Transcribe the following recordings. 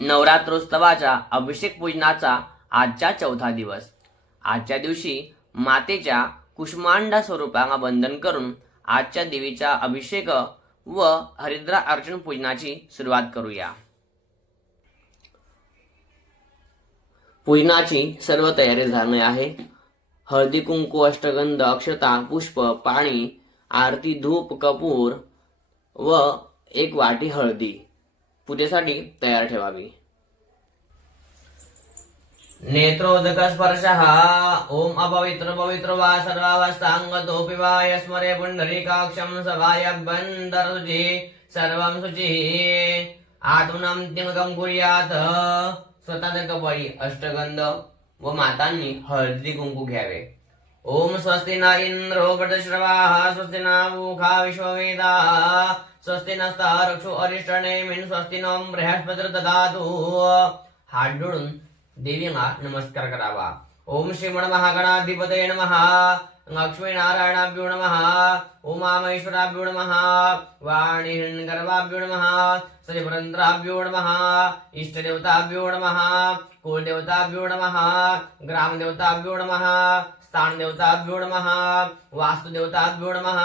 नवरात्रोत्सवाच्या अभिषेक पूजनाचा आजचा चौथा दिवस। आजच्या दिवशी मातेच्या कुष्मांडा स्वरूपाला वंदन करून आजच्या देवीचा अभिषेक व हरिद्रा अर्चन पूजनाची सुरुवात करूया। पूजनाची सर्व तयारी झाली आहे। हळदी कुंकू अष्टगंध अक्षता पुष्प पाणी आरती धूप कपूर व एक वाटी हळदी पूजेसाठी तयार ठेवावी। नेत्रोदक स्पर्शः ओम अपवित्र पवित्र वा सर्वावस्थांगतोऽपि वा यस्मरे पुंडरीकाक्षं सभाय बंदरुचि सर्वं शुचिः आतुनं तिमकं कुर्यात। स्वतः कपाळी अष्टगंध व मातांनी हळदी कुंकू घ्यावे। ओम स्वस्ति न इंद्रो वृद्धश्रवाः स्वस्ति न मूखा विश्ववेदाः स्वस्ति नस्तारक्षो अरिष्टनेमिन् स्वस्ति नो बृहस्पतिर्दधातु। हात जोडून देवीला नमस्कार करावा। ओम श्रीमण महागणाधिपतये नमः लक्ष्मीनारायणाभ्यो नमः उमामहेश्वराभ्यो नमः वाणीहिरण्यगर्भाभ्यो नमः श्रीपुरन्द्राभ्यो नमः इष्टदेवताभ्यो नमः कुलदेवताभ्यो नमः ग्रामदेवताभ्यो नमः स्थानदेवताभ्यो नमः वास्तुदेवताभ्यो नमः।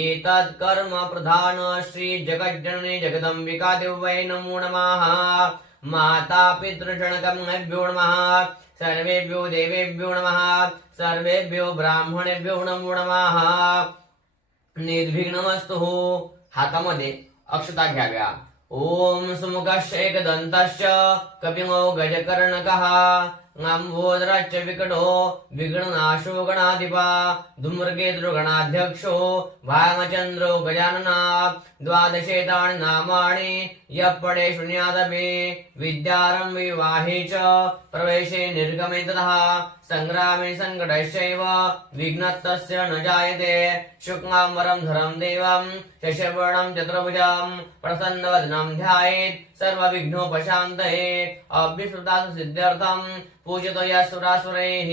एतत् कर्म प्रधान श्री जगज्जननी जगदम्बिका देव्यै नमो नमः। माता पितृषणकम्भ्यो नमः सर्वेभ्यो देवेभ्यो नमः सर्वेभ्यो ब्राह्मणेभ्यो नमो नमः। निर्विघ्नमस्तु। हातामध्ये अक्षता घ्याव्या। ओम सुमुखश्च एकदन्तश्च कपिमो गजकर्णकः लंबोदराच्च विकटो विघ्ननाशो गणाधिपा धूम्रकेतुर् गणाध्यक्षो भामचन्द्रो गजानना। द्वादशेतानि नामानि यः पठे शृणुयादपि विद्यारम्भे विवाहे च प्रवेशे निर्गमे ततः संग्रामे संकटश्चैव विघ्नस्तस्य न जायते। शुक्लाम्बरं धरं देवं शशिवर्णं चतुर्भुजं प्रसन्नवदनं ध्यायेत् सर्वविघ्नोपशान्तये। अभीष्टदास सिद्ध्यर्थं पूजितो यस्सुरासुरैः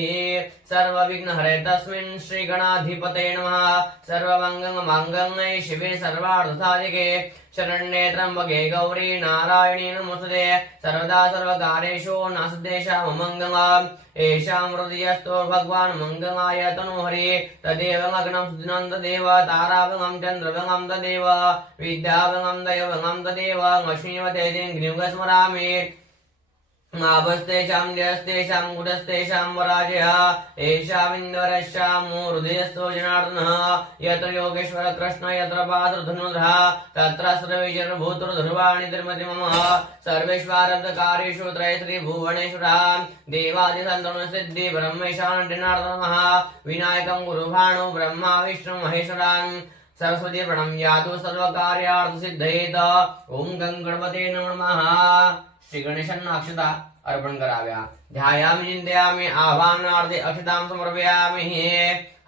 सर्वविघ्नहरे तस्मिन् श्रीगणाधिपतये नमः। सर्वमङ्गलमाङ्गल्ये शिवे सर्वार्थसाधिके शरण्ये त्र्यम्बके गौरी नारायणी नमोस्तुते। सर्वदा सर्वकार्येषु नास्तेषां मङ्गलम्। येषां हृदयस्थो भगवान् मङ्गलाय तनोहरि तदेव लग्नं सुदिनं तदेव ताराभङ्गं चन्द्रभङ्गं तदेव विद्याभङ्गं दैवभङ्गं तदेव लक्ष्मीवते दिङ्घ्निं स्मरामि। नाभस्तेषां जयस्तेषां कुटस्तेषां वराजः येषामिन्दवरश्यां हृदयस्थो जनार्दनः। यत्र योगेश्वर कृष्ण यत्र पात्रधनुर्धः तत्र सर्वैर्भूतर्ध्रुवाणि तिर्मति मम। सर्वेष्वारब्धकार्येषु त्रयश्रीभुवनेश्वरः देवादिसन्तनुसिद्धि ब्रह्मेशानन्दिनार्दनः। विनायकं गुरुभाणो ब्रह्मा विष्णु महेश्वरान् सरस्वती प्रणम्यातु सर्वकार्यार्थसिद्धयेत। ओम गणपते नमः। श्री गणेशांना अक्षता अर्पण कराव्या। ध्यायामि चिंतयामि आवाहनार्थे अक्षतां समर्पयामि।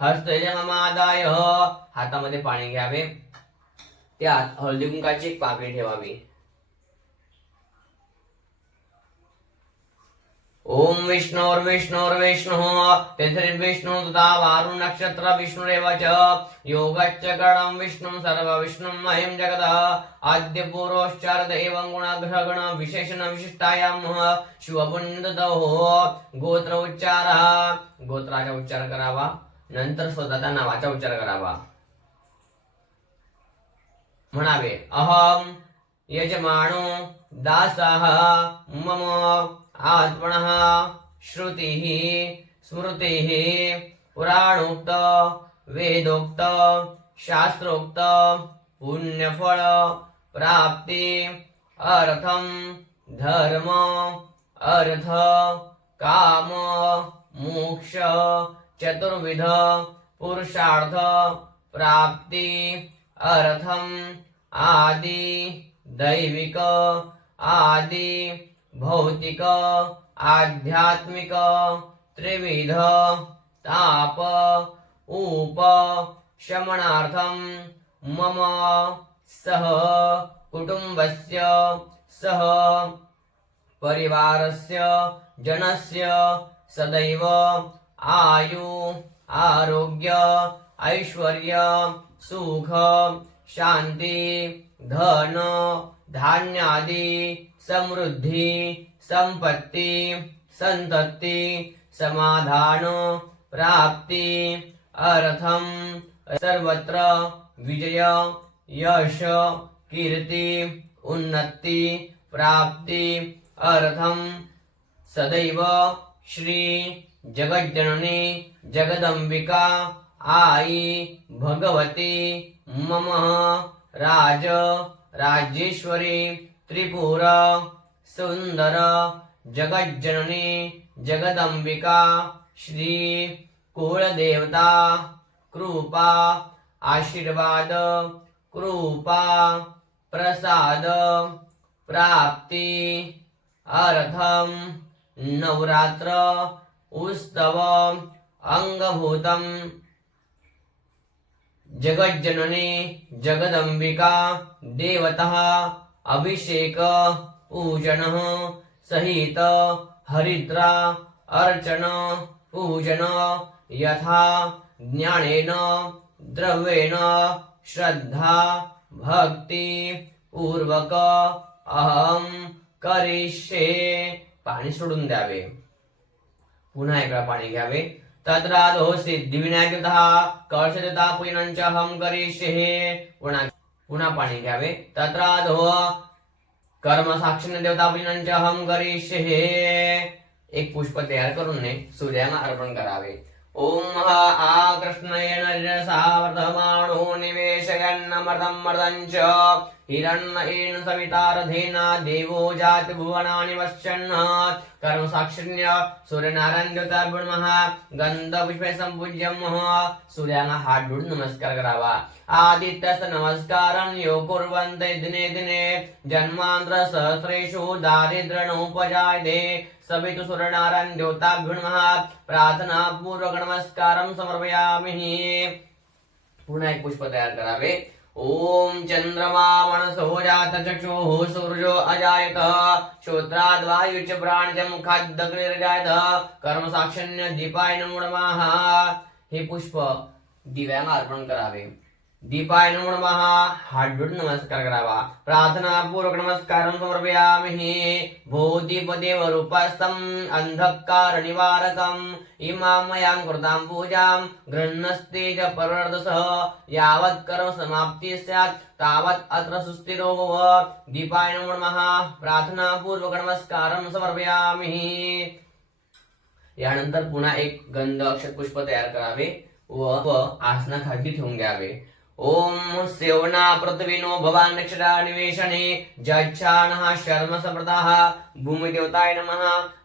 हस्ते जलमादाय हातामध्ये पाणी घ्यावे। त्यात हळदी कुंकाची एक पाकळी ठेवावी। ओम विष्णुर्विष्णुर्विष्णुः तिथिर्विष्णु तथा वारुण नक्षत्र विष्णुरेव च योगश्च गणं विष्णुं सर्वविष्णुं मह्यं जगतः। आद्य पुरोश्चार्थ एवं गुणग्रहगण विशेषण विशिष्टायां शिवपुण्यतः गोत्र उच्चारः गोत्राचा उच्चार करावा। नंतर स्वतःच्या नावाचा उच्चार करावा। म्हणावे अहम यजमानो दासः मम आत्मनः श्रुतिः स्मृतिः पुराणोक्त वेदोक्त शास्त्रोक्त पुण्यफल प्राप्ति अर्थम धर्म अर्थ काम मोक्ष चतुर्विध पुरुषार्थ प्राप्ति अर्थम आदि दैविक आदि भौतिक आध्यात्मिक त्रिविध ताप उप शमनार्थं मम सह कुटुंबस्य सह परिवारस्य जनस्य सदैव आयु आरोग्य ऐश्वर्य सुख शांती धन धान्यादि समृद्धी संपत्ती संतती समाधान प्राप्ती अर्थम सर्वत्र विजय यश कीर्ती उन्नती प्राप्ती अर्थम सदैव श्री जगज्जननी जगदंबिका आई भगवती मम राज राजेश्वरी त्रिपुर सुंदर जगज्जननी जगदंबिका श्री कुलदेवता कृपा आशीर्वाद कृपा प्रसाद प्राप्ती अर्थम नवरात्र उत्सव अंगभूतम जगज्जननी जगदंबिका देवता अभिषेक पूजन सहित हरिद्रा अर्चन पूजन यथा ज्ञानेन द्रव्येण श्रद्धा भक्ति पूर्वक अहम करिष्ये. पाणी सोडून द्यावे. पुन्हा एकदा पाणी घ्यावे. तद्राधो सिद्धिविनायकतः कळशदेवता पूजनंच अहम करिष्ये. पुन्हा पाणी घ्यावे. तद्राधो कर्म साक्षिण देवता पूजनंच अहम करिष्ये. एक पुष्प तयार करून सूर्याला अर्पण करावे. ओम आ कृष्णेन रजसा वर्धमानो निवेशयन्नमर्दं मर्दंच हिरण्येन सवितारधेना देवो जाति भुवनानि वश्यन्. कर्म साक्षिण्य सूर्यनारायण देवता नमः. गंध पुष्पे संपूज्यम. सूर्याला हात जोडून नमस्कार करावा. आदित्यस्त नमस्कारं यो कुर्वन्ते दिने दिने जन्मांतर सहस्रेषु दारिद्र्य नोपजायते. सवितु सूर्यनारायण देवताभ्यो नमः. प्रार्थना पूर्वक नमस्कारं समर्पयामि. पुन्हा एक पुष्प तयार करावे. ओम चंद्रमा मनसो जात चक्षुः सूर्यो अजायत श्रोत्राद् वायुश्च प्राणश्च मुखाद् अग्निर्जायत. कर्म साक्षिण्य दीपाय नमो नमः. हे पुष्प दिव्याला अर्पण करावे. दीपाय नमो नमः. हात जोडून नमस्कार करावा. प्रार्थना पूर्वक नमस्कारं समर्पयामि. भो दीपदेव रूपस्थं अंधकार निवारकम् इमां मयां कृतां पूजां गृह्णस्ते च परवर्धसः. यावत् कर्म समाप्ति स्यात् तावत् अत्र सुस्थिरो भव. दीपाय नमो नमः. प्रार्थना पूर्वक नमस्कारं समर्पयामि. यानंतर पुन्हा एक गंध अक्षत पुष्प तयार करावे व आसनाखाली ठेवून द्यावे. ओम सेवना पृथ्वीनो भवान नक्षत्रा निवेशने जच्छानः शर्म समृताः. भूमिदेवताय नमः.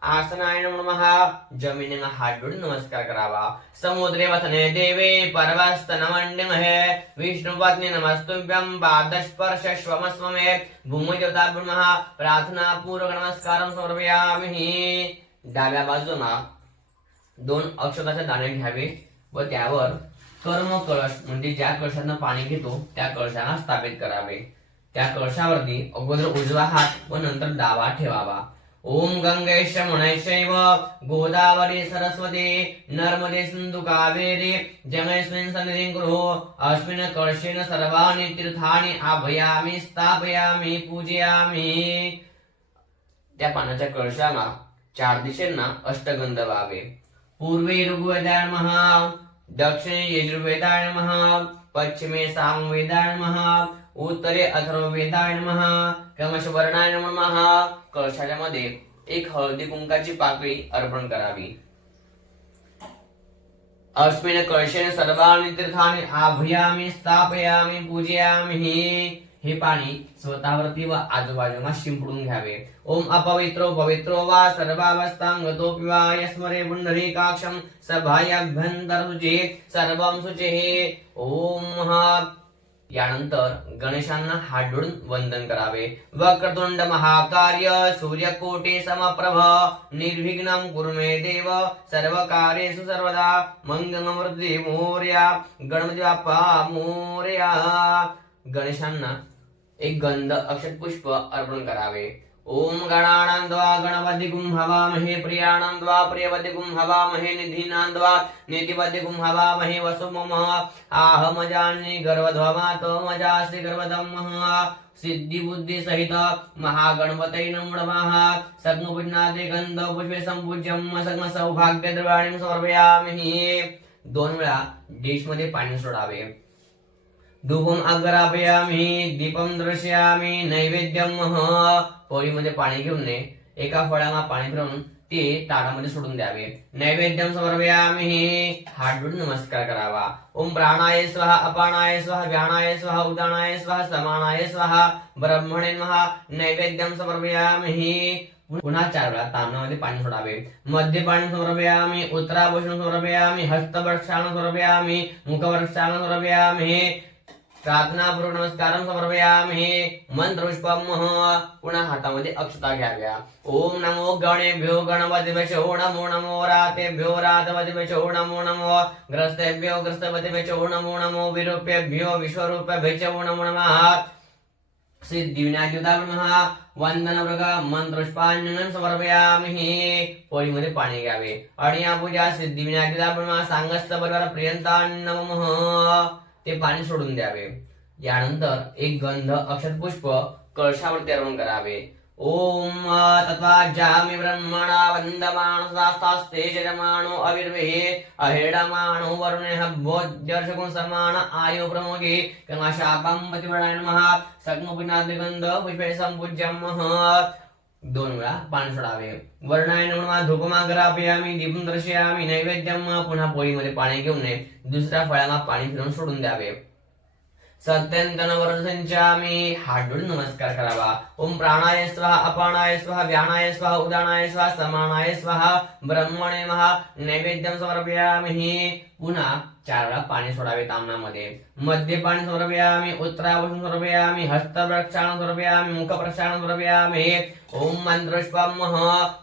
आसनाय नमो नमः. जमिनीला हात जोडून नमस्कार करावा. समुद्रे वसने देवे पर्वस्तनमण्डिमहे विष्णुपत्नी नमस्तुभ्यं पादस्पर्शस्वमस्व मे. भूमिदेवताभ्यो नमः. प्रार्थना पूर्वक नमस्कारं समर्पयामि. डाव्या बाजूला 2 अक्षताचे दाणे घ्यावे व त्यावर कर्म कळश म्हणजे ज्या कळशानं पाणी घेतो त्या कळशाला स्थापित करावे. त्या कळशावरती अगोदर उजवा हात व नंतर डावा ठेवावा. ओम गंगेश मुनेशैव गोदावरी सरस्वती नर्मदे सिंधु कावेरी जमेस्मिन् सन्निधिं कुरु. अस्मिन् कळशेन सर्वाणि तीर्थानि आभयामि स्थापयामि पूजयामि. त्या पाण्याच्या कळशाला 4 दिशेंना अष्टगंध व्हावे. पूर्वे ऋग्वेदाय नमः. दक्षिणे यजुर्वेदाय नमः. पश्चिमे सामवेदाय नमः. उत्तरे अथर्ववेदाय नमः. क्रमशवर्णाय नमः. कळशाच्या मध्ये एक हळदी कुंकाची पाकळी अर्पण करावी. अस्मिन् कळशेन सर्वाणि तीर्थानि आभयामि स्थापयामि पूजयामि. हे पाणी स्वतःवरती व आजूबाजूला शिंपडून घ्यावे. ओम अपवित्रो पवित्रो वा सर्वावस्थांगतोऽपि वा यस्मरे पुंडरीकाक्षं सभायाभ्यंतर शुचिः सर्वं शुचिः. ओम. यानंतर गणेशांना हात जोडून वंदन करावे. वक्रतुंड महाकार्य सूर्यकोटि समप्रभ निर्विघ्नं कुरु मे देव सर्वकार्येषु सर्वदा मंगलमूर्ती मोरया. गणपती बाप्पा मोरया. गणेशांना एक गंध अक्षत पुष्प अर्पण करावे. ओम गणानां द्वा गणपतिगुं हवामहे प्रियाणां द्वा प्रियपतिगुं हवामहे निधीनां द्वा निधिपतिगुं हवामहे वसुमः आहमजानि गर्भध्वमातोमजासि गर्भधम्मः सिद्धि बुद्धि सहित महागणपतये नमो नमः सग्मपुण्यादे गंध पुष्पे संपूज्यम सग्म सौभाग्य द्रव्याणि समर्पयामि 2 वेळा डिश मध्ये पाणी सोडावे धूपम अग्रापयामि दीपम दर्शयामि नैवेद्यम पोळीमध्ये पाणी घेऊन एका फळाला पाणी फिरवून ते ताटामध्ये सोडून द्यावे नैवेद्यम समर्पयामि हात जोडून नमस्कार करावा ओम प्राणाय स्वाहा अपानाय स्वाहा व्यानाय स्वाहा उदानाय स्वाहा समानाय स्वाहा ब्रह्मणे नमः नैवेद्यम समर्पयामि पुन्हा 4 वेळा ताम्रामध्ये पाणी सोडावे मध्य पाणी समर्पयामि उत्तराभूषण समर्पयामि हस्तवृक्षाण समर्पयामि मुखवृक्षाण समर्पयामि प्रार्थनापूर्वक नमस्कारं समर्पयामि मंत्रपुष्पम पुन्हा हातामध्ये अक्षता घ्याव्या ओम नमो गणेभ्यो गणपतिभ्यो नमो नमो रातेभ्यो रातपतिभ्यो नमो नमो ग्रस्तेभ्यो ग्रस्तपतिभ्यो नमो नमो विरूपेभ्यो विश्वरूपेभ्यो नमो नमः सिद्धिविनायकाय वंदनवर्ग मंत्रपुष्पांजनं समर्पयामि पोळीमध्ये पाणी घ्यावे आणि या पूजा सिद्धिविनायकाय सांगस्त परिवार प्रियंता नमः ते पाणी सोडून द्यावे यानंतर एक गंध अक्षत पुष्प कळशावरती अर्पण करावे ओम तत्वाजामि ब्रह्मणा वंदमानो शास्तास्ते जमानो अविर्वेहे अहेडमानो वरुणेह बोध्यर्षकुं समान आयु प्रमोगे कमाशापं पतिवर्णाय नमः सग्मपुण्यादे गंध पुष्पे संपूज्यमः 2 वेळा पाणी सोडावे वर्णाय नमः धूपमाग्रापयामि दीपं दर्शयामि नैवेद्यम पुन्हा पोळीमध्ये पाणी घेऊन दुसऱ्या फळाला पाणी फिरवून सोडून द्यावे सत्यंतन वरसंचामि हात जोडून नमस्कार करावा ओम प्राणाय स्वाहा अपानाय स्वाहा व्यानाय स्वाहा उदानाय स्वाहा समानाय स्वाहा ब्रह्मणे नमः नैवेद्यम समर्पयामि पुन्हा 4 वेळा पाणी सोडावे ताम्रामध्ये मध्य पाणी समर्पयामि उत्तराभूषण समर्पयामि हस्तवृक्षाण समर्पयामि मुखप्रक्षाण समर्पयामि ओम मंत्रपुष्पम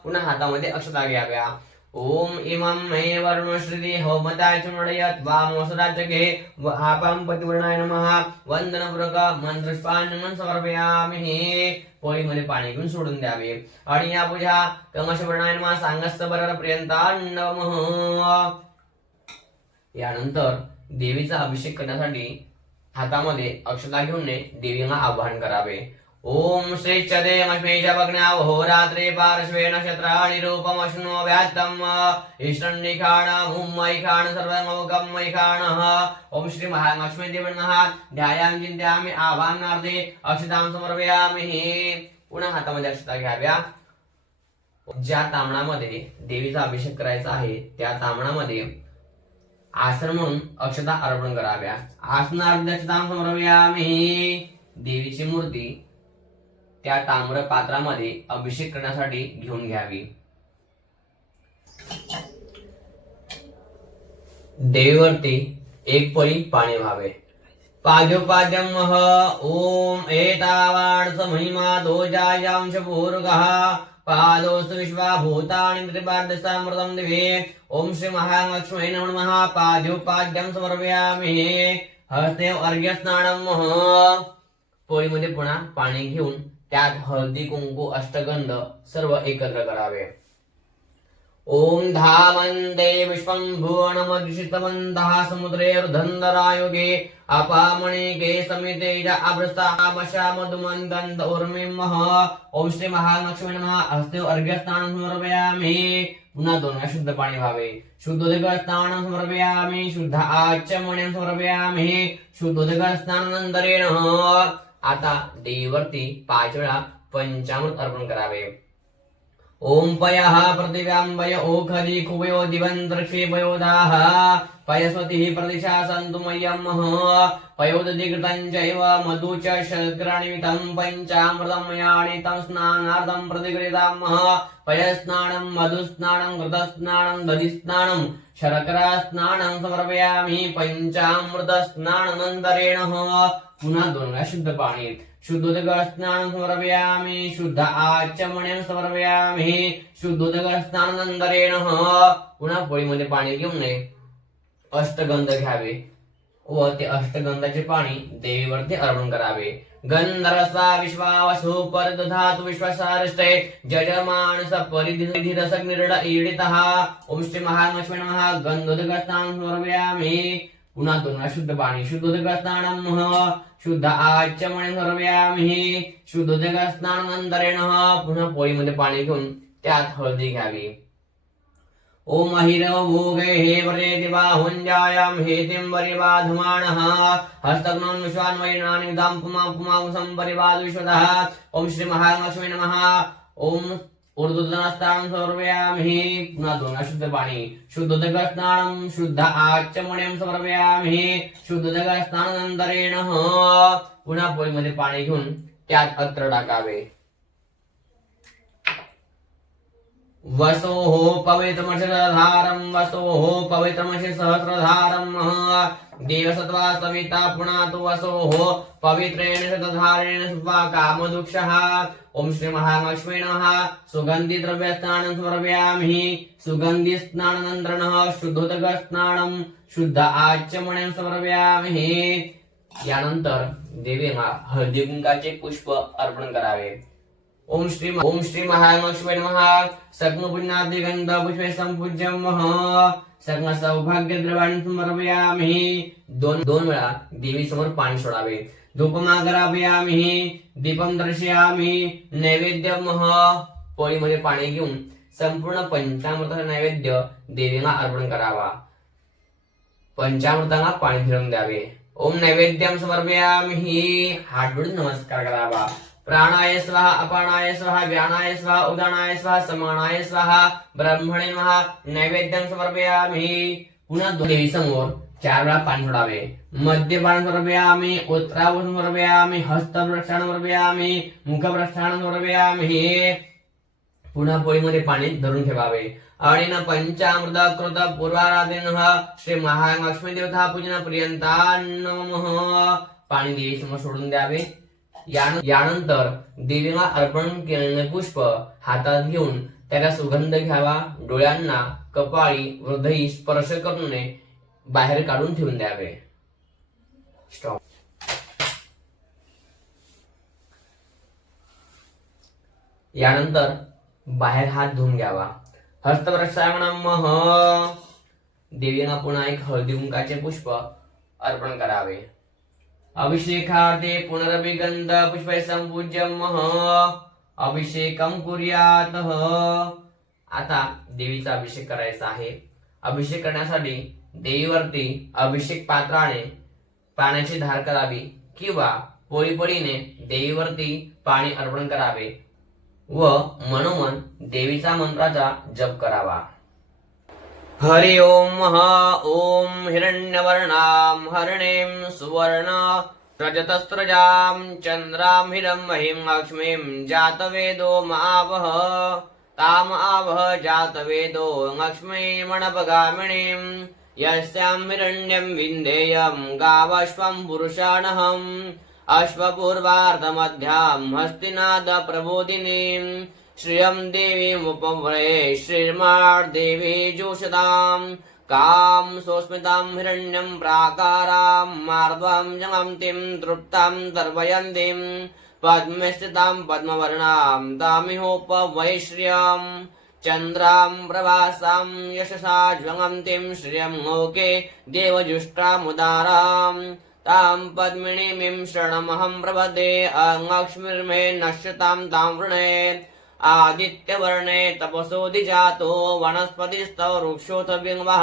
पुन्हा हातामध्ये अक्षता घ्याव्या ओम इमं मे वर्णश्रुति होमताय चुनडयत् वामोसराजगे आपं पतिवर्णाय नमः वंदनपूर्वक मंत्रपुष्पांजनं समर्पयामि पोळीमध्ये पाणी घेऊन सोडून द्यावे आणि या पूजा कमशवर्णाय नमः सांगस्त बरोबर पर्यंत नमः यानंतर देवीचा अभिषेक करण्यासाठी हातामध्ये अक्षता घेऊन देवीला आवाहन करावे ओम श्री चदेमश्मेश भग्नाव होरात्रे पार्श्वे नक्षत्राणि रूपमश्नो व्यात्तम ईश्वरनिखाण मुम्मैखाण सर्वमोकमैखाणः ओम श्री महालक्ष्मी देवी नमः ध्यायामि चिंतयामि आवाहनार्थे अक्षतां समर्पयामि पुन्हा हातामध्ये अक्षता घ्याव्या ज्या तांबणामध्ये देवीचा अभिषेक करायचा आहे त्या तांबणामध्ये आसन म्हणून अक्षता अर्पण कराव्या आसनार्थ अक्षतां समर्पयामि देवीची मूर्ती त्या ताम्र पात्रामध्ये अभिषेक करण्यासाठी घेऊन घ्यावी देवीवरती एक पळी पाणी व्हावे पाद्योपाद्यम ओम एतावान् स महिमा दोजायांश पूर्गः पादोस्तु विश्वाभूतानि त्रिपादसामृतं दिवे ओम श्री महालक्ष्मी नमः पाद्योपाद्यं समर्पयामि हस्ते अर्घ्य स्नानम पोळीमध्ये पुन्हा पाणी घेऊन त्यात हळदी कुंकू अष्टगंध सर्व एकत्र करावे ओम धामन्ते विश्वं भुवनमद्युषितवन्तः समुद्रेर्धन्दरायुगे अपामणिके समिते च अभ्रस्तामशा मधुमन्दन्त उर्मिमः ओम श्री महालक्ष्मी नमः हस्ते अर्घ्यस्नानं समर्पयामि पुन्हा 2 वेळा शुद्ध पाणी व्हावे शुद्धोदक स्नानं समर्पयामि शुद्ध आचमनं समर्पयामि शुद्धोदक स्नानानंतरेण आता देवीवरती 5 वेळा पंचामृत अर्पण करावे ओम पयः प्रतिव्यांबय ओखदी कुवयो दिवंतर्क्षेपयोदाः पयस्वतिः प्रतिशा सन्तु मह्यमः पयोदधिकृतं चैव मधु च शर्करानिमितं पञ्चामृतं मयानि तं स्नानार्थं प्रतिगृहीतामः पयस्नानं मधुस्नानं घृतस्नानं दधिस्नानं शर्करास्नानं समर्पयामि पंचामृत स्नानानन्तरेण पुन्हा 2 वेळा शुद्ध पाणी शुद्धोदक स्नानं समर्पयामि शुद्ध आचमनं समर्पयामि शुद्धोदक स्नानानन्तरेण पुन्हा पोळीमध्ये पाणी घेऊन अष्टगंध घ्यावे व ते अष्टगंधाचे पाणी देवीवरती अर्पण करावे. गंधरसा विश्वावसु परदधातु विश्वासारिष्टे जजमानस परिधिरस निर्ड ईडितः. ओम श्री महालक्ष्मी नमः. गंधोदकस्नानं समर्पयामि. पुन्हा दोन शुद्ध पाणी. शुद्धोदकस्नानं शुद्ध आचमनं समर्पयामि. शुद्धोदकस्नानंतरेण पुन्हा पोळीमध्ये पाणी घेऊन त्यात हळदी घ्यावी. ओम हिरव भोगे हे वरेति बाहुंजायाम हेतिं परिबाधमानः. हस्तग्नं विश्वान्वयनानि विदां पुमापुमाकुसं परिबाध विश्वतः. ओम श्री महालक्ष्मी नमः. ओम ऊर्ध्वधनस्नानं समर्पयामि. पुन्हा दोन शुद्ध पाणी. शुद्धोदकस्नानं शुद्ध आचमनं समर्पयामि. शुद्धोदकस्नानंतरेण पुन्हा पोळीमध्ये पाणी घेऊन त्यात अत्र टाकावे. वसोः पवित्रमशधारं वसोः पवित्रमशि सहस्रधारं देवसत्वा सविता पुनातु वसोः पवित्रेण शतधारेण सुवा कामदुक्षः. ओम श्री महालक्ष्मी नमः. सुगंधी द्रव्यस्नानं समर्पयामि. सुगंधी स्नानानंतरं शुद्धोदकस्नानं शुद्ध आचमनं समर्पयामि. यानंतर देवीला हळदी कुंकाचे पुष्प अर्पण करावे. ओम श्री महालक्ष्मी नमः. सग्न पुण्यादि गंध पुष्पे संपूज्यम सग्न सौभाग्य द्रव्याणि समर्पयामि. दोन वेळा देवी समोर पाणी सोडावे. धूपमाग्रापयामि. दीपम दर्शयामि. नैवेद्यम पोळीमध्ये पाणी घेऊन संपूर्ण पंचामृताचा नैवेद्य देवीला अर्पण करावा. पंचामृताला पाणी फिरवून द्यावे. ओम नैवेद्यम समर्पयामि. हात जोडून नमस्कार करावा. प्राणाय स्वाहा अपानाय स्वाहा व्यानाय स्वाहा उदानाय स्वाहा समानाय स्वाहा ब्रह्मणे नमः. नैवेद्यं समर्पयामि. पुन्हा देवी समोर 4 वेळा पाणी सोडावे. मद्यपान समर्पयामि. उत्तराभूषण समर्पयामि. हस्तप्रक्षालन समर्पयामि. मुखप्रक्षालन समर्पयामि. पुन्हा पोळीमध्ये पाणी धरून ठेवावे. आणि न पंचामृत कृत पूर्वाराधन श्री महालक्ष्मी देवता पूजन पर्यंता नमः. पाणी देवी समोर सोडून द्यावे. यानंतर देवीला अर्पण केलेले पुष्प हातात घेऊन त्याला सुगंध घ्यावा. डोळ्यांना कपाळी हृदयी स्पर्श करून बाहेर काढून ठेवून द्यावे. स्टॉप. यानंतर बाहेर हात धुवून घ्यावा. हस्तप्रक्षालनम. देवीला पुन्हा एक हळदी कुंकाचे पुष्प अर्पण करावे. अभिषेकार्थे पुनरभिगंध पुष्पै संपूज्यम अभिषेकम कुर्यात. आता देवीचा अभिषेक करायचा आहे. अभिषेक करण्यासाठी देवीवरती अभिषेक पात्राने पाण्याची धार करावी किंवा पोळीने देवीवरती पाणी अर्पण करावे व मनोमन देवीचा मंत्राचा जप करावा. हरि ओम ओम हिरण्यवर्णां हरिणीं सुवर्ण रजतस्रजां चंद्रां हिरण्मयीं लक्ष्मीं जातवेदो महावह ताम आवह जातवेदो लक्ष्मीमणपगामिनीं यस्यां हिरण्यं विन्देयं गावश्वं पुरुषाणहम् अश्वपूर्वार्धमध्यां हस्तिनाद प्रबोधिनीं श्रियं देवीमुपव्रये श्रीर्मार्देवी जोषदां कां सोस्मितां हिरण्यं प्राकारां मार्द्वां जगन्तीं तृप्तां दर्वयन्तीं पद्मस्थितां पद्मवर्णां तामिहोपवये श्रियं चन्द्रां प्रभासां यशसा ज्वलन्तीं श्रियं लोके देवजुष्टामुदारां तां पद्मिनीं शरणमहं प्रपदे लक्ष्मीर्मे नश्यतां तां वृणे आदित्यवर्णे तपसोऽधिजातो वनस्पतिस्थौ वृक्षोऽथ बिम्बः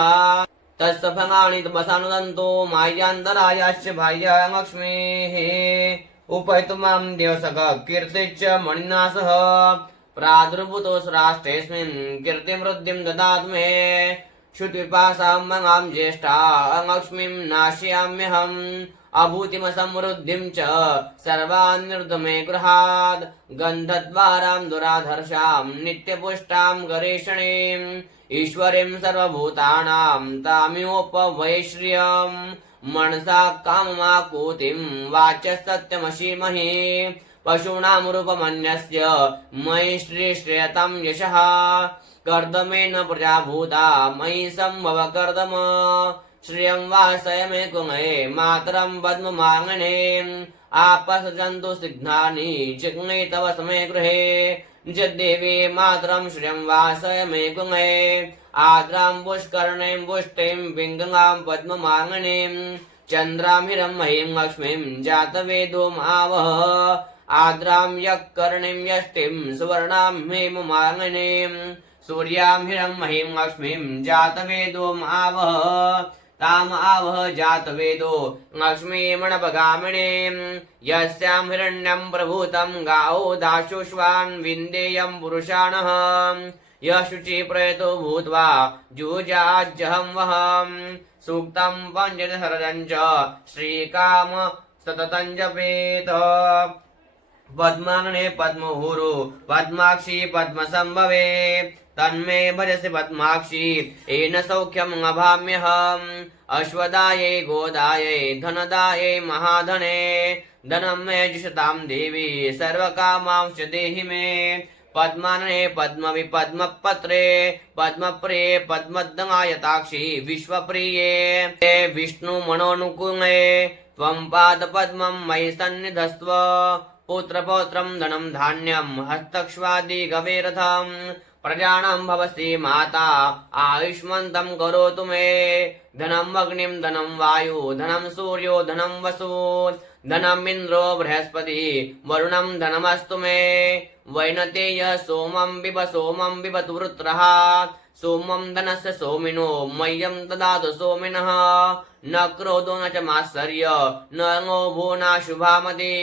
तस्य फलानि तपसानुदन्तो मायान्तरायाश्च बाह्या लक्ष्मीः उपैतु मां दिवसक कीर्तिश्च मणिना सह प्रादुर्भूतो राष्ट्रेऽस्मिन् कीर्तिमृद्धिं ददातु मे श्रुतिपासां मगां ज्येष्ठा लक्ष्मीं नाशयाम्यहम् अभूतिमसमृद्धिं च सर्वान् निर्धमे गृहात् गन्धद्वारां दुराधर्षां नित्यपुष्टां गरेषणीं ईश्वरीं सर्वभूतानां तामिहोपवये श्रियं मनसा काममाकूतिं वाचस्तत्यमशीमहि पशूनां रूपमन्यस्य मयि श्रीश्रेयतां यशः कर्दमेन प्रजाभूता मयि सम्भव कर्दम श्रियं वासय मे कुंगे मातरं पद्ममाङ्गने आपसजन्तु सिग्धानि चिग्ने तव समे गृहे जद्देवी मातरं श्रियं वासय मे कुंगे आद्रां पुष्करणीं पुष्टिं पिङ्गलां पद्ममाङ्गनीं चन्द्रां हिरं महीं लक्ष्मीं जातवेदो मावह आद्रां यक्कर्णीं यष्टिं सुवर्णां हेममाङ्गनीं सूर्यां हिरं महीं लक्ष्मीं जातवेदो मावह ताम आवह जातवेदो लक्ष्मीमणपगामिनीं यस्यां हिरण्यं प्रभूतं गावो दाशुष्वान् विन्देयं पुरुषाणः यः शुचि प्रयतो भूत्वा जुजाज्जहं वहम् सूक्तं पञ्चदशरदं च श्रीकाम सततं जपेत पद्मानने पद्महुरु पद्माक्षी पद्मसंभवे तन्मे भजसि पद्माक्षी येन सौख्यं लभाम्यहम् अश्वदायै गोदायै धनदायै महाधने धनं मे जुषतां देवी सर्वकामांश्च देहि मे पद्मानने पद्मवि पद्मपत्रे पद्मप्रिये पद्मदनायताक्षी विश्वप्रिये विष्णुमनोनुकुले त्वं पादपद्मं मयि सन्निधस्त्व पुत्रपौत्रं धनं धान्यं हस्तक्ष्वादि गवेरथं प्रजानां भवसि माता आयुष्मन्तं करोतु मे धनम् अग्निं धनं वायु धनं सूर्यो धनं वसु धनम् इन्द्रो बृहस्पति वरुणं धनमस्तु मे वैनतेय सोमं बिबतु वृत्रः सोमं धनस्य सोमिनो मह्यं ददातु सोमिनः न क्रोधो न च मात्सर्य न लोभो न शुभामति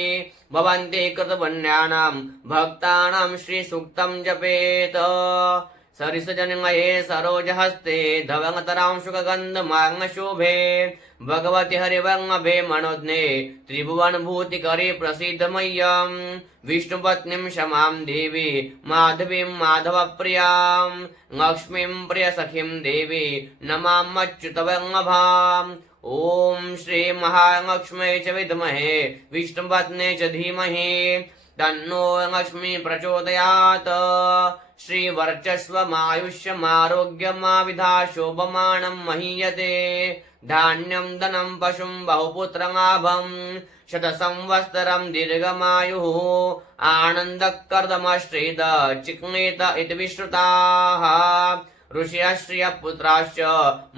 भवन्ति कृतपुण्यानां भक्तानां श्रीसूक्तं जपेत सरिसजनमये सरोजहस्ते धवंगतरां शुकगन्धमार्गशोभे भगवति हरिवल्लभे मनोज्ञे त्रिभुवनभूतिकरे प्रसीदमय्यं विष्णुपत्नीं क्षमां देवी माधवीं माधवप्रियां लक्ष्मीं प्रियसखीं देवी नमाम्यच्युतवल्लभाम् ॐ श्री महालक्ष्म्यै च विद्महे विष्णुपत्न्यै च धीमहि तन्नो लक्ष्मी प्रचोदयात् श्रीवर्चस्वमायुष्यमारोग्यमाविधा शोभमानं महीयते धान्यं धनं पशुं बहुपुत्रलाभं शतसंवत्सरं दीर्घमायुः आनन्दकर्दमश्रीत चिक्नेत इति विश्रुताः ऋषयः श्रियपुत्राश्च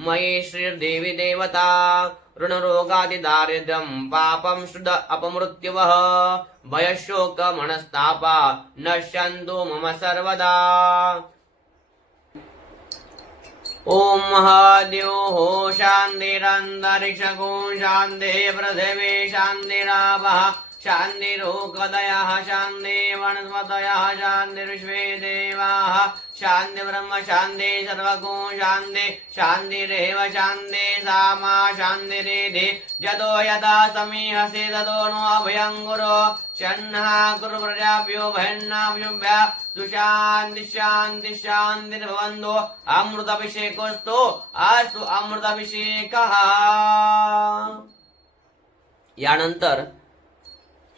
मयि श्रीर्देवी देवता ऋणरोगादिदारिद्र्यं पापं शुद्ध अपमृत्युवः भयशोकमनस्तापा नश्यन्तु मम सर्वदा। ॐ महाद्योः शान्तिरन्तरिक्षगो शान्तिः पृथिवी शान्तिरापः शान्तिरोगदयः शान्तिर्वनस्पतयः शान्तिर्विश्वे देवाः शान्ति ब्रह्म शान्ति सर्वगो शान्ति शान्तिरेव शान्ति सामा शान्तिरेधि यतो यदा समीहसि ततो नो अभयं कुरु शन्नः कुरु प्रजाभ्यो भयन्नाभ्युभ्य सुशान्ति शान्ति शान्तिर्भवन्तु अमृताभिषेकोऽस्तु अस्तु अमृताभिषेकः। यानंतर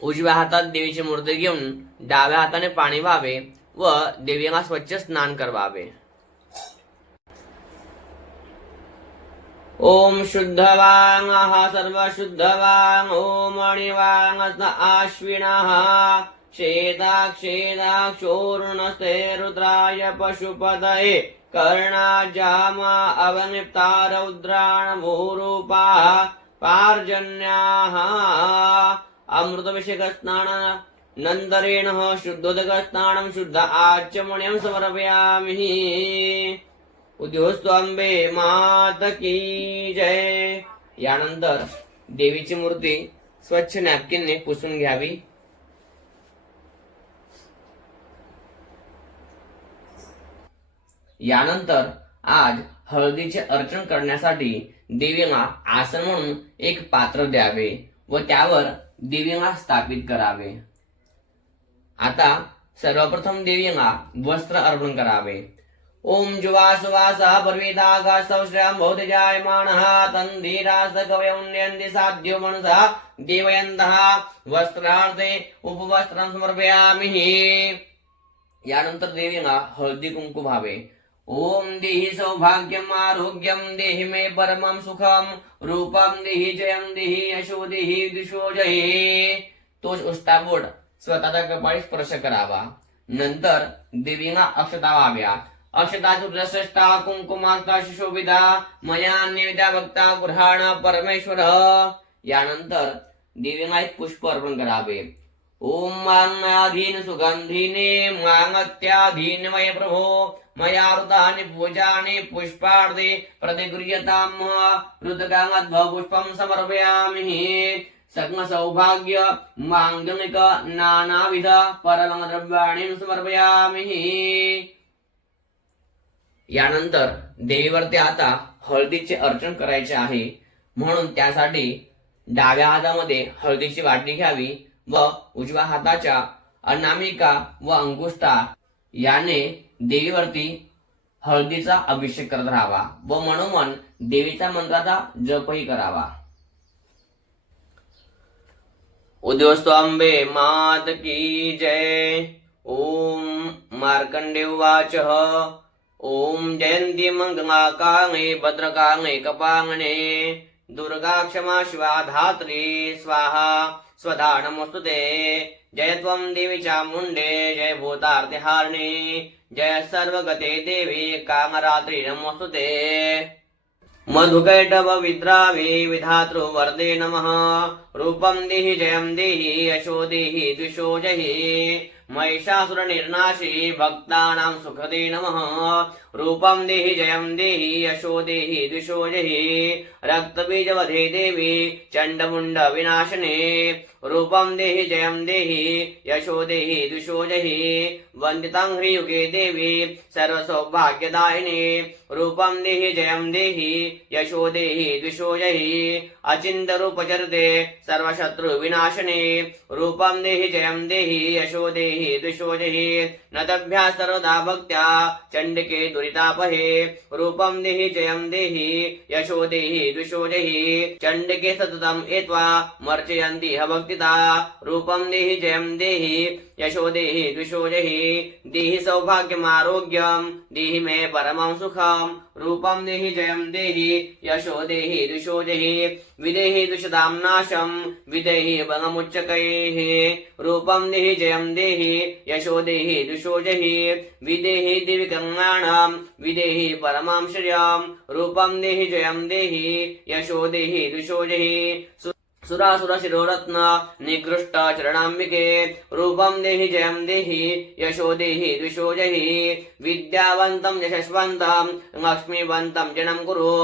उजव्या हातात देवीची मूर्ती घेऊन डाव्या हाताने पाणी व्हावे व देवीला स्वच्छ स्नान करवावे। ओम शुद्धवांगः सर्वशुद्धवांग ओम मणिवांगस्न आश्विनः शेदाक्षेदाक्षोर्णस्ते रुद्राय पशुपतये कर्णाजामा अवनिप्ता रौद्राण भूरूपाः पार्जन्याः अमृतभिषेकस्नान नंतरेण शुद्धोदकस्नानं शुद्ध आचमनीयं समर्पयामि। उद्योस्तु अंबे माता की जय। यानंतर देवीची मूर्ती स्वच्छ नॅपकिनने पुसून घ्यावी। यानंतर आज हळदीचे अर्चन करण्यासाठी देवीला आसन म्हणून एक पात्र द्यावे व त्यावर देवीला स्थापित करावे। आता सर्वप्रथम देवीला वस्त्र अर्पण करावे। ओम जुवासुवासः पर्वेदाघः सौश्रयं भवति जायमानः तन्धीरास कवयौन्यन्ति साध्यो मनसः देवयन्तः वस्त्रार्थे उपवस्त्रं समर्पयामि। यानंतर देवीला हळदी कुंकू व्हावे ओम देहि सौभाग्यम आरोग्यम देहि मे परमं सुखम रूपम देहि जयम देहि यशो देहि दिशो जये. तोच उष्टाबोट स्वतःचा कपाळी स्पर्श करावा. नंतर देवींना अक्षता व्हाव्या. अक्षता श्रेष्ठा कुंकुमांता सुशोभिता मया निवेद्या भक्ता गृहाण परमेश्वर. यानंतर देवींना एक पुष्प अर्पण करावे. ओम मांगधीन सुगंधीने मांगत्याधीन मय प्रभो मया ऋतानि पूजानि पुष्पार्थे प्रतिगृह्यताम् ऋतकाङ्गद्भवपुष्पं समर्पयामि. सगम सौभाग्य मांगलिक नानाविध परमद्रव्याणि समर्पयामि. यानंतर देवीवरती आता हळदीचे अर्चन करायचे आहे. म्हणून त्यासाठी डाव्या हातामध्ये हळदीची वाटी घ्यावी व उजव्या हाताच्या अनामिका व अंगुष्ठा याने देवीवरती हळदीचा अभिषेक करत राहावा व मनोमन देवीचा मंत्राचा जपही करावा. उद्योस्तु अंबे मात की जय. ओम मार्कंडे उवाच. ओम जयंती मंगला कांगे भद्रकांगे कपांगणे दुर्गा क्षमा शिवा धात्री स्वाहा स्वधा नमोस्तुते. जय त्वं देवी चामुंडे जय भूतार्तिहारिणे जय सर्वगते देवी कामरात्रि नमोस्तुते. मधुकैटभ विद्रावे विधातृ वरदे नमः. रूपं देहि जयं देहि यशो देहि द्विषो जहि महिषासुर निर्नाशी भक्तानां सुखदे नमः. रूपं देहि जयं देहि यशो देहि द्विषो जहि रक्तबीजवधे देवी चण्डमुण्ड विनाशने. रूपं देहि जयं देहि यशो देहि द्विषो जहि वन्दितं ह्रियुगे देवी सर्वसौभाग्यदायिने. रूपं देहि जयं देहि यशो देहि द्विषो जहि अचिन्त्यरूपचरिते सर्वशत्रुविनाशने. रूपं देहि जयं देहि यशो देहि द्विषो जहि नतभ्यः सर्वदा भक्त्या चण्डिके दुरितापहे. रूपं देहि जयं देहि यशो देहि द्विषो जहि चण्डिके सततं एत्वा मर्चयन्ति भक्तिता. रूपं देहि जयं देहि यशो देहि द्विषो जहि देहि सौभाग्यमारोग्यं देहि मे परमं सुखं. रूपं देहि जयं देहि यशो देहि द्विषो जहि विदेहि दुषदां नाशं विदेहि बलमुच्चकैः. रूपं देहि जयं देहि यशो देहि द्विषो जहि विदेहि दिव्य कल्याणं विदेहि परमां श्रियं. रूपं देहि जयं देहि यशो देहि द्विषो जहि सुरासुर शिरोरत्न निकृष्ट चरणाम्बिके. रूपं देहि जयं देहि यशो देहि द्विषो जहि विद्यावन्तं यशस्वन्तं लक्ष्मीवन्तं जनं कुरु.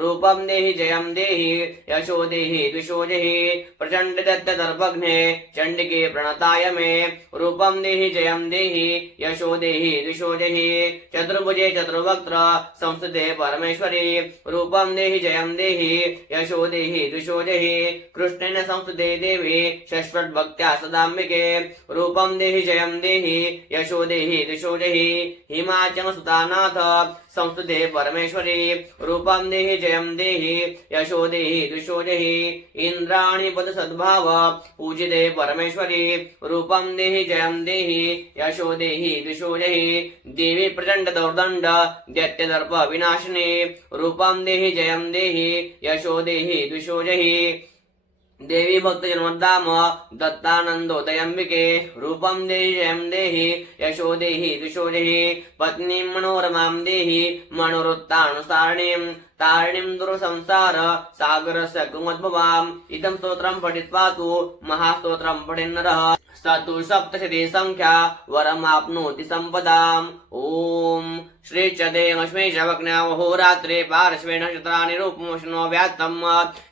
रूपं देहि जयं देहि यशो देहि द्विषो जहि प्रचण्ड दत्तदर्भघ्ने चण्डिके प्रणताय मे. रूपं देहि जयं देहि यशो देहि द्विषो जहि चतुर्भुजे चतुर्वक्त्र संस्थिते परमेश्वरी. रूपं देहि जयं देहि यशो देहि द्विषो जहि कृष्णेन संस्तुते देवी षष्ठभक्त्या सदाम्बिके. रूपं देहि जयं देहि यशो देहि द्विषो जहि हिमाचल सुतानाथ संस्तुते परमेश्वरी. रूपं देहि जयं देहि यशो देहि द्विषो जहि इंद्राणी पद सद्भाव पूजिते परमेश्वरी. रूपं देहि जयं देहि यशो देहि द्विषो जहि देवी प्रचंड दौर्दंड दैत्यदर्प विनाशिनी. रूपं देहि जयं देहि यशो देहि द्विषो जहि देवी भक्त जन्मदाम दत्तानंदोदयंबिके. रूपं देहि जयं देहि यशो देहि द्विषो जहि पत्नीं मनोरमां देहि मनोरुत्तानुसारिणीं तारिणीं दुर्संसार सागरस्य कुमुद्भवाम्. इदं स्तोत्रं पठित्वा तु महास्तोत्रं पठेन्नरः स तु सप्तशती संख्या वरमाप्नोति सम्पदाम्. ॐ श्री च देवस्मै च वग्नहोरात्रे पार्श्वे नक्षत्राणि रूपमोष्णो व्यात्तम्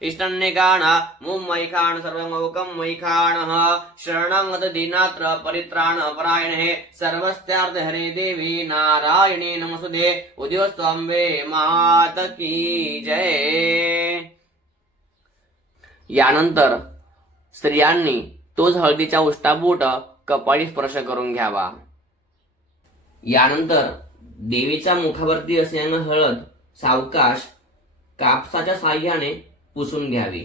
इष्टन्निकाण मुम्मैखाण सर्वमोकं मैखाणः शरणं दीनात्र परित्राण परायणे सर्वस्यार्थ हरे देवी नारायणी नमस्तुते. उद्योस्तंबे मात की जय. यानंतर स्त्रियांनी तोच हळदीचा उष्टाबोट कपाळी स्पर्श करून घ्यावा. यानंतर देवीच्या मुखावरती असलेली हळद सावकाश कापसाच्या साहाय्याने पुसून घ्यावी.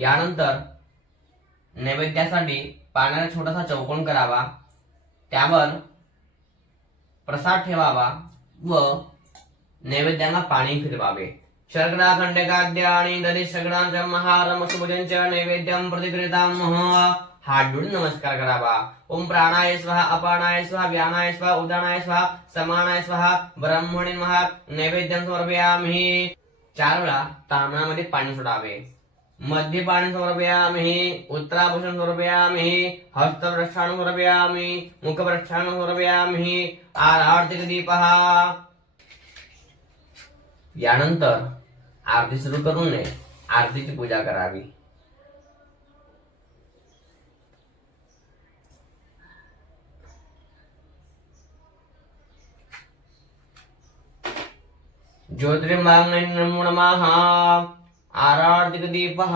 यानंतर नैवेद्यासाठी पाण्याचा छोटासा चौकोन करावा, त्यावर प्रसाद ठेवावा व नैवेद्याला पाणी फिरवावे. शर्करा खंडकाद्यानि दधि शर्करांचं महारम सुभजंच नैवेद्यम प्रतिकृतामः. हात जोडून नमस्कार करावा. ओम प्राणाय स्वाहा, अपानाय स्वाहा, व्यानाय स्वाहा, उदानाय स्वाहा, समानाय स्वाहा, ब्रह्मणे नमः. नैवेद्यम समर्पयामि. 4 वेळा तांदळामध्ये पाणी सोडावे. मध्य पाणी समर्पयामि, उत्तराभूषण समर्पयामि, हस्तप्रक्षालन समर्पयामि, मुखप्रक्षालन समर्पयामि. आरती दीपः. यानंतर आरती सुरू करून आरतीची पूजा करावी. ज्योतिर्लिंगाय नमो नमः. आरती दीपः.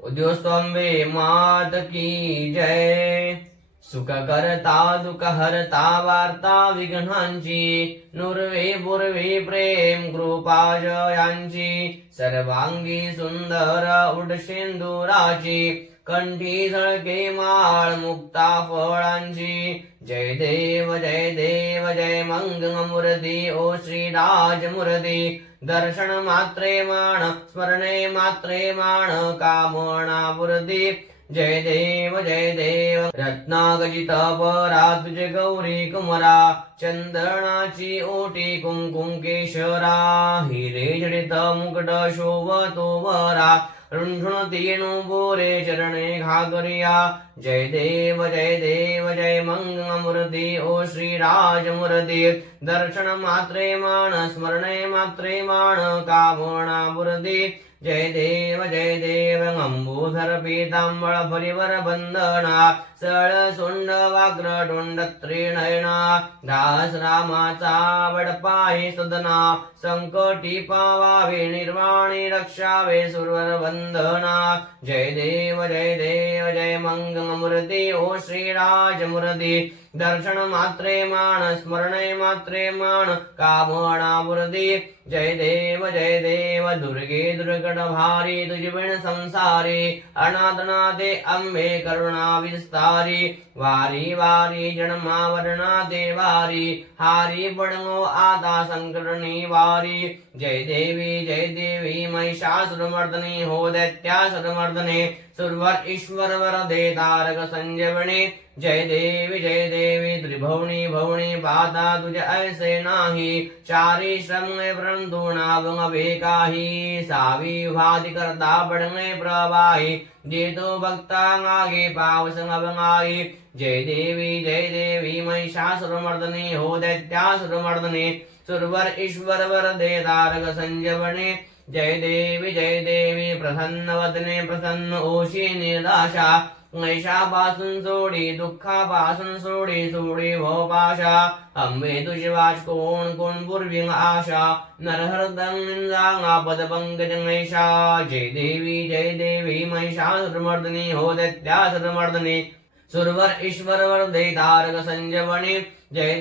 उद्योस्तंभे मात की जय. सुख करता दुःख हरता वार्ता विघ्नांची, नुरवे पूर्वे प्रेम कृपा जयांची. सर्वांगी सुंदर उडशेंदुराची, कंठी झळके माळ मुक्ता फळांची. जय देव जय देव जय मंगलमूर्ती ओ श्रीराजमूर्ती. दर्शन मात्रे मान, स्मरणे मात्रे मान, कामना पूर्ती. जय देव जय देव. रत्नागजित परा तुझे गौरी कुमरा, चंदनाची ओटी कुंकुम केशरा. हिरे जडित मुकुट शोभतो वरा, रुंझुन तीनु बोरे चरणे घागरिया. जय देव जय देव जय मंगलमूर्ती ओ श्रीराजमूर्ती. दर्शन मात्रे मान, स्मरणे मात्रे मान, कामना पूर्ती. जय देव जय देव. अंबुधर पीतांबळ परिवर बंधना, सळ सोंड वाग्र तोंड त्रिनयना. दास रामाचा वडपाही सदना, संकटी पावावे निर्वाणी रक्षावे सुरवर बंधना. जय देव जय देव जय मंगलमूर्ती ओ श्रीराजमूर्ती. दर्शन मात्रे मान, स्मरणे मात्रे मान, कामना पूर्ती. जय देव जय देव. दुर्गे दुर्गट भारी, तुझी बिन संसारी. अनाथनाथे अंबे करुणा विस्तारी. वारी वारी जन्मावरणाते वारी, हारी पडंगो आता संकटनी वारी. जय देवी महिषासुरमर्दनी हो दैत्यासुरमर्दने. सुरवर ईश्वर वरदे तारक संजीवनी. जय देवी त्रिभुवनी भुवनी पाता तुझे ऐसे नाही. चारी श्रम परंतु नावंगे काही. सावी भाती करता पडंगे प्रवाही, जेतो भक्ता आगे पाव संगई. जय देवी महिषासुरमर्दनी हो दैत्यासुरमर्दने. सुरवर ईश्वर वरदे तारक संजीवनी. जय देवी प्रसन्नवदने प्रसन्न ओशी निर्दाशा. ऐशापासून सोडी दुःखापासून सोडी भोपाशा. अंबे तुझी वाच कोण कोण पूर्वी आशा. नरहृदं निंदांगा पद पंकज ऐशा. जय देवी महिषासुरमर्दनी हो दैत्यासुरमर्दनी. सुरवर ईश्वर वरदे तारक संजीवनी. जय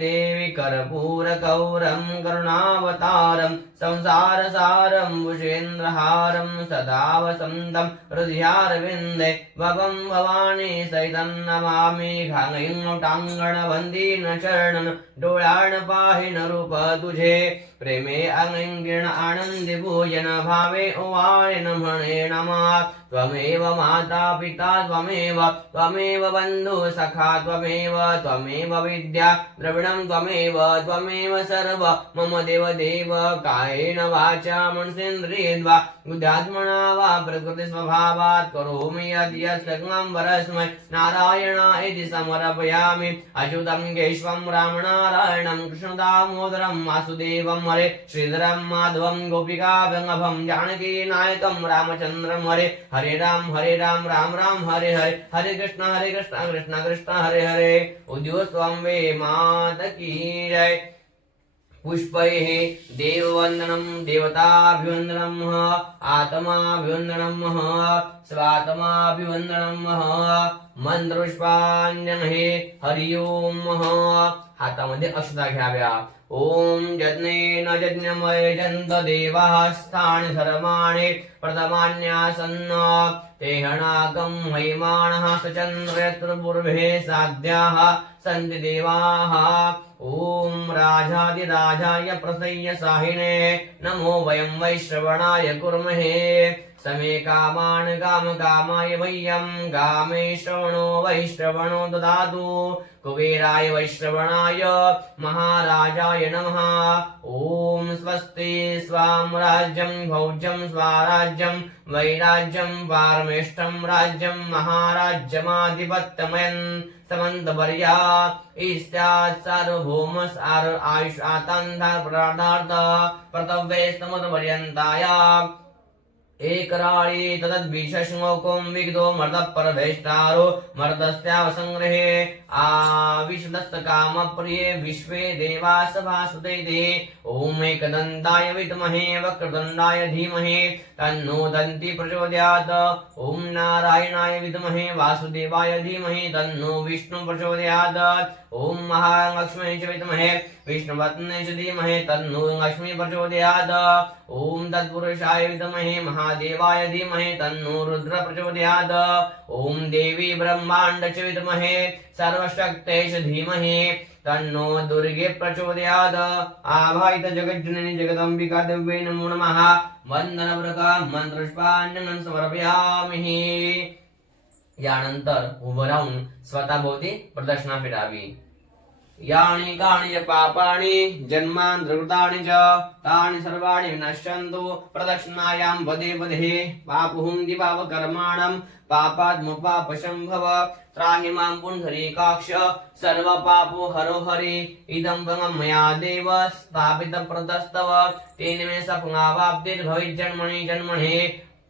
देवी कर्पूर कौरम करुणावतारम. संसार सारम भुषेन्द्रहारम. सदा वसंतम हृदयारविंदे. भवं भवानी सहितं नमामि. घांगैं टांगण वंदीन चरणन. डोळ्यान पाहिन रूप तुझे. प्रेमे अंगिण आनंदी पूजन. भावे ओवाळेन म्हणे नमा. त्वमेव माता पिता त्वमेव बंधु सखा त्वमेव विद्या द्रविणं त्वमेव सर्व मम देव. कायेन वाचा मनसेन्द्रियेद्वा बुद्ध्यात्मना वा प्रकृति स्वभावात् करोमि यद् सकलं परस्मै नारायणाय समर्पयामि. अच्युतं केशवं रामनारायणं कृष्ण दामोदरं वासुदेवं हरे. श्रीधरं माधवं गोपिका वल्लभं जानकी नायकं रामचन्द्रं हरे. हरे राम राम राम हरे हरे. हरे कृष्ण कृष्ण कृष्ण हरे हरे. उद्योस्तंभे मात की जय. पुष्पैः देववन्दनं देवताभिवन्दनं आत्माभिवन्दनं स्वात्माभिवन्दनं मंत्रपुष्पांजन हे. हरि ओम. हातामध्ये अक्षता घ्याव्या. ओम यज्ञेन यज्ञमयजन्त देवाः स्थानि धर्माणि प्रथमान्यासन्न तेहनाकं महिमानः सचन्द्र पूर्वे साध्याः सन्ति देवाः। ओम राजाधिराजाय प्रसय्य साहिने नमो वयं वैश्रवणाय कुर्महे समे कामान् कामकामाय वयं कामे वैश्रवणो ददातु कुबेराय वैश्रवणाय महाराजाय नमः। ओम स्वस्ति स्वाम राज्यं भौज्यं स्वराज्यं वैराज्यं पारमेष्ठं राज्यं महाराज्यमाधिपत्यमयन् समन्तपर्या ईस्यात् सार्वभौमस् आयुष आतान्धार प्राणार्थ प्रतव्ये समुद्रपर्यन्ताया एकराळी तदद्विशश्मोकं विगतो मर्दपरवेष्टारो मर्दस्यावसंग्रहे आविशदस्तकामप्रिये विश्वे देवास भासते ते। ॐ एकदन्ताय विद्महे वक्रतुण्डाय धीमहि तन्नो दन्ति प्रचोदयात्। ॐ नारायणाय विद्महे वासुदेवाय धीमहि तन्नो विष्णु प्रचोदयात्। ॐ महालक्ष्म्यै च विद्महे विष्णुपत्न्यै च धीमहि तन्नो लक्ष्मी प्रचोदयात्। ॐ तत्पुरुषाय विद्महे महादेवाय धीमहि तन्नो रुद्र प्रचोदयात्। ॐ देवी ब्रह्माण्ड च विद्महे सर्वशक्त्यै च धीमहि तन्नो दुर्गे प्रचोदयात्। आभायित जगज्जननी जगदंबिका देव्यै नमो नमः। वंदनप्रका मंत्रपुष्पाञ्जनं समर्पयामि। यानंतर उभं राहून स्वतःभोवती प्रदक्षिणा फिरावी। यानि कानि च पापानि जन्मान्तरकृतानि च तानि सर्वाणि विनश्यन्तु प्रदक्षिणायां पदे पदे पापहुन्ति पापकर्माणं पापात्मपापशम्भव त्राहि मां पुण्डरीकाक्ष सर्वपापो हरो हरि इदं वंगं मया देव स्थापितप्रतस्तव तेन मे सफलावाप्तिर्भविष्यन्मणि जन्मणे।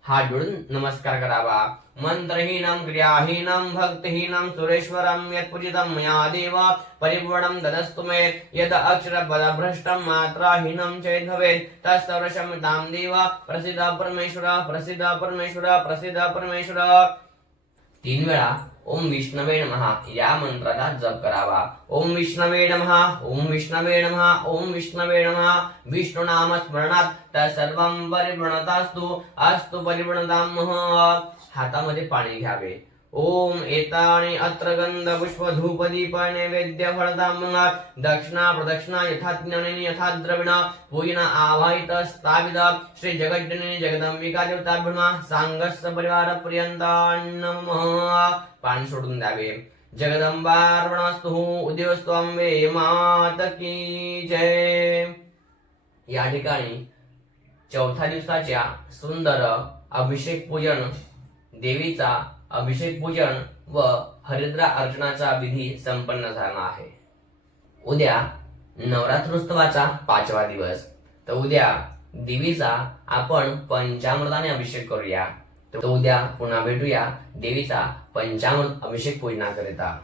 हात जोडून नमस्कार करावा। मंत्रहीनं क्रियाहीनं भक्तिहीनं सुरेश्वरं यत्पूजितं मया देव परिपूर्णं ददस्तु मे। यद अक्षरपदभ्रष्टं मात्राहीनं चेत् भवेत् तत्सर्वक्षम्यतां देव। प्रसीद परमेश्वर प्रसीद परमेश्वर प्रसीद परमेश्वर। 3 वेळा ओम विष्णवे नमः या मंत्राचा जप करावा। ओम विष्णवे नमः ओम विष्णवे नमः ओम विष्णवे नमः। विष्णु नाम स्मरणात तत्सर्वं परिपूर्णतास्तु अस्तु परिपूर्णतां मह। हातामध्ये पाणी घ्यावे। ओम एतानि अत्र गंध पुष्प धूप दीप नैवेद्य फलतांबूला दक्षिणा प्रदक्षिणा यथाज्ञानेन यथा द्रविण पूजन आवाहित स्थापित श्री जगज्जननी जगदंबिका देवताभ्यर्मा सांगस्य परिवार पर्यंतान्नमः। पाणी सोडून द्यावे। जगदंबार्पणस्तु उद्योस्तु अंबे मात की जय। या ठिकाणी चौथ्या दिवसाच्या सुंदर अभिषेक पूजन देवीचा अभिषेक पूजन व हरिद्रा अर्चनाचा विधी संपन्न झाला आहे। उद्या नवरात्रोत्सवाचा 5वा दिवस, तर उद्या देवीचा आपण पंचामृताने अभिषेक करूया। तर उद्या पुन्हा भेटूया देवीचा पंचामृत अभिषेक पूजनाकरिता।